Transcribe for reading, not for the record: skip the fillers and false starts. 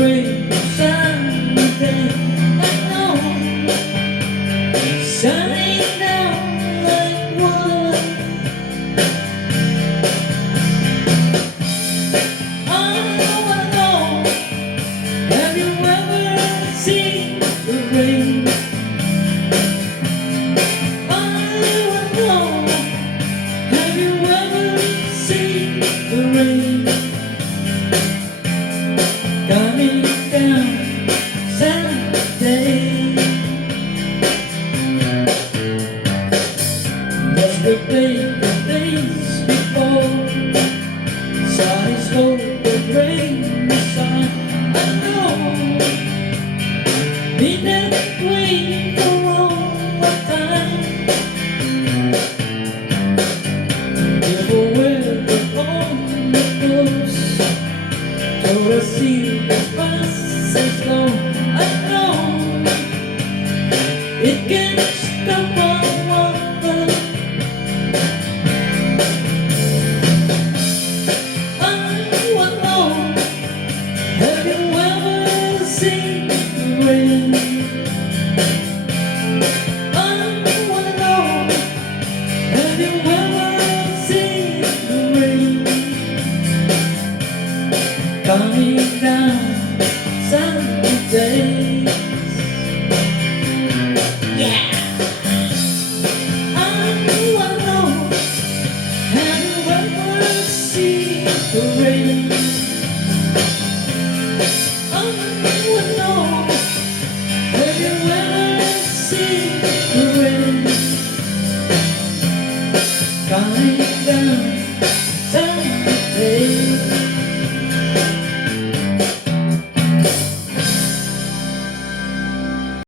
rain Sunday, I know, shining down like water. I know, have you ever seen the rain? I know, have you ever seen the rain coming down Saturday? Yesterday, the days before, sunny slow, the rain, the sun. I know, been that way for all the time. People were the only close, told us see the bus is low. I know, it can stop on water. I know, have you ever seen the rain? I know, have you ever seen the rain coming down sunny days? Yeah. I know, have you ever seen the rain? I know,